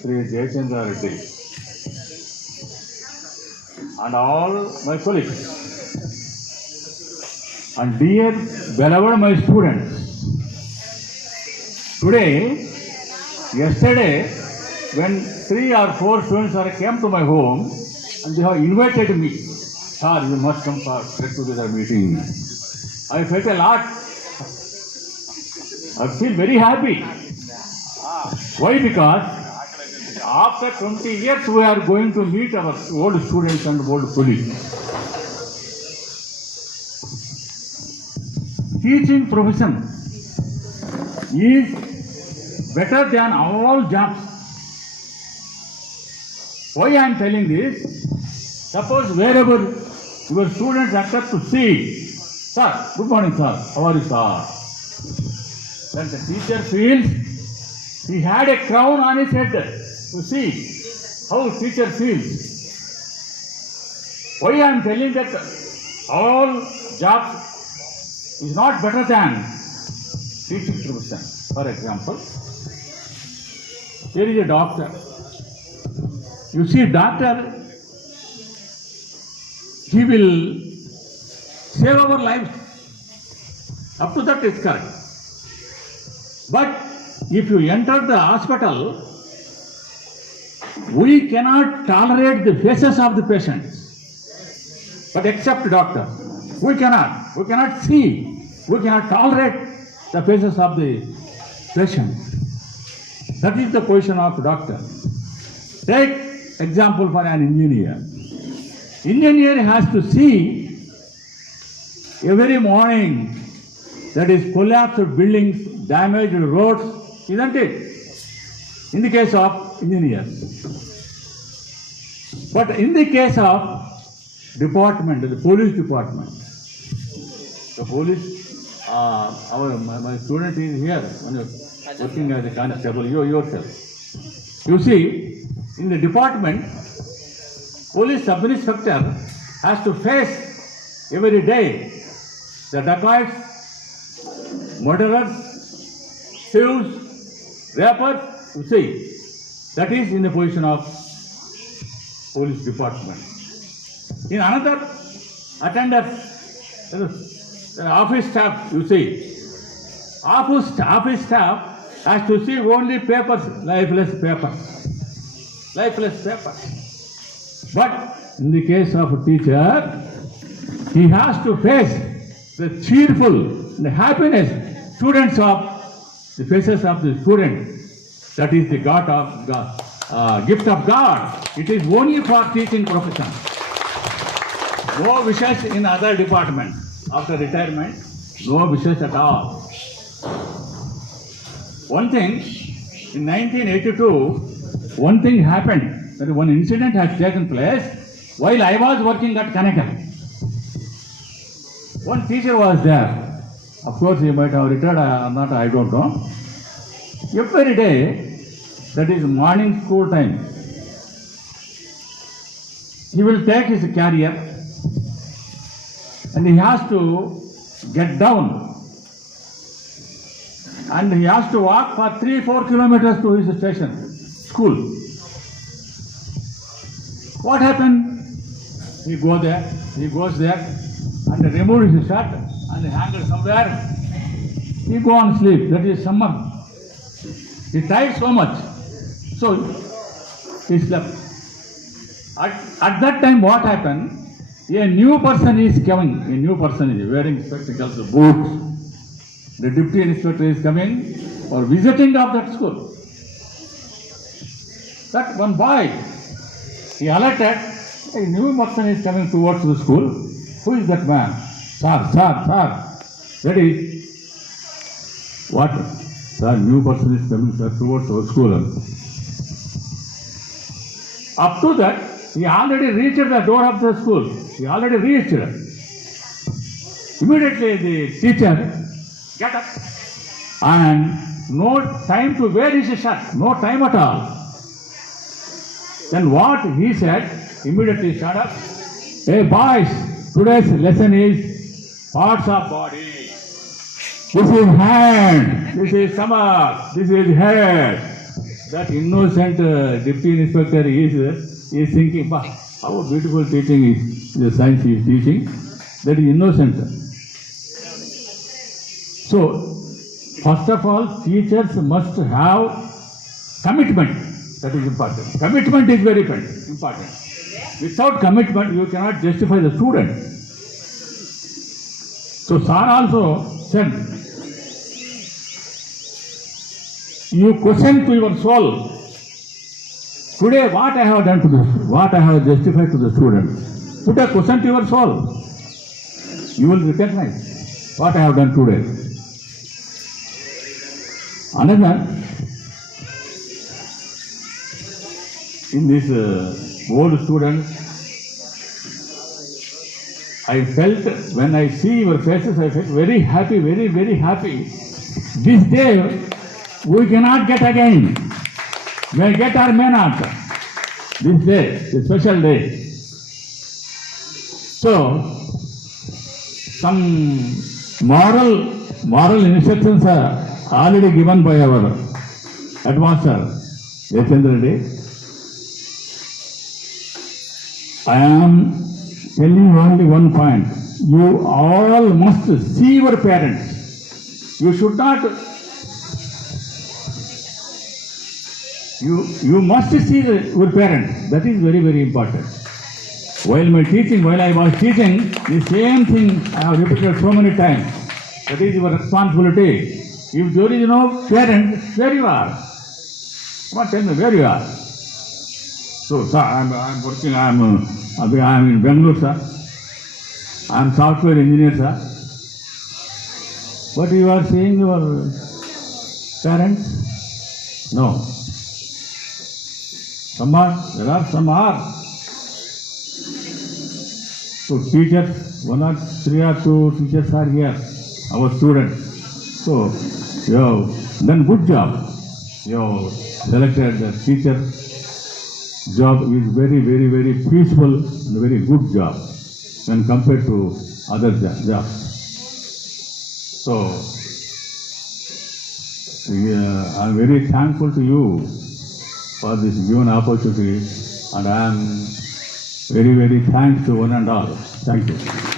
Sri Jayachandra Reddy, and all my colleagues, and dear beloved my students. Today, yesterday, when 3 or 4 students came to my home and they have invited me, sir, you must come for get together meeting. I felt a lot. I feel very happy. Why? Because after 20 years we are going to meet our old students and old colleagues. Teaching profession is better than all jobs. Why I am telling this? Suppose wherever your students accept to see, sir, good morning sir, how are you sir? Then the teacher feels he had a crown on his head. To see how teacher feels. Why I am telling that all jobs is not better than teaching profession. For example, here is a doctor. You see, doctor, he will save our lives. Up to that is correct. But if you enter the hospital, we cannot tolerate the faces of the patients. But except doctor, we cannot see, we cannot tolerate the faces of the patients. That is the position of doctor. Take example for an engineer. Engineer has to see every morning that is collapsed buildings, damaged roads, isn't it? In the case of engineers. But in the case of department, the police department, the police, my student is here, working as a constable, you yourself. You see, in the department, police sub-inspector has to face every day the dacoits, murderers, thieves, rappers. You see, that is in the position of police department. In another attendance, office staff, you see, office staff has to see only papers, lifeless papers. But in the case of a teacher, he has to face the cheerful, the happiness students of the faces of the students. That is the gift of God. It is only for teaching profession. No wishes in other departments. After retirement, no wishes at all. One thing, in 1982, one thing happened. That one incident has taken place while I was working at Kanaka. One teacher was there. Of course, he might have retired or not, I don't know. Every day, that is morning school time, he will take his carrier and he has to get down and he has to walk for 3-4 kilometers to his station, school. What happened? He goes there and removes his shirt and hangs it somewhere. He go on sleep. That is summer. He tired so much. So he slept. At that time, what happened? A new person is coming. A new person is wearing spectacles, boots. The deputy inspector is coming for visiting of that school. That one boy, he alerted, a new person is coming towards the school. Who is that man? Sir. That is what? Sir, new person is coming towards our school. Up to that, he already reached the door of the school. He already reached. Immediately the teacher get up and no time to wear his shirt, no time at all. Then what he said, immediately shut up. Hey boys, today's lesson is parts of body. This is hand, this is stomach, this is head. that innocent deputy inspector is thinking, "Bah, how beautiful teaching is the science he is teaching." That is innocent. So, first of all, teachers must have commitment. That is important. Commitment is very important. Without commitment, you cannot justify the student. So, Sir also said, you question to your soul. Today, what I have done to this, what I have justified to the student. Put a question to your soul. You will recognize what I have done today. Another, in this old student, I felt, when I see your faces, I felt very happy, very, very happy. This day, we cannot get again. May get or may not. This day, a special day. So, some moral instructions are already given by our headmaster, Yachandra Reddy. I am telling only one point. You all must see your parents. You should not. You must see your parents. That is very, very important. While I was teaching, the same thing I have repeated so many times. That is your responsibility. If there is no parents, where you are? Come on, tell me where you are. So, sir, I'm working. I'm in Bangalore, sir. I'm software engineer, sir. But you are seeing your parents? No. There are some are. So teachers, 1 or 3 or 2 teachers are here, our students. So you have done good job. You have selected the teacher job is very, very, very peaceful and very good job when compared to other jobs. So I'm very thankful to you for this given opportunity, and I am very, very thanks to one and all. Thank you.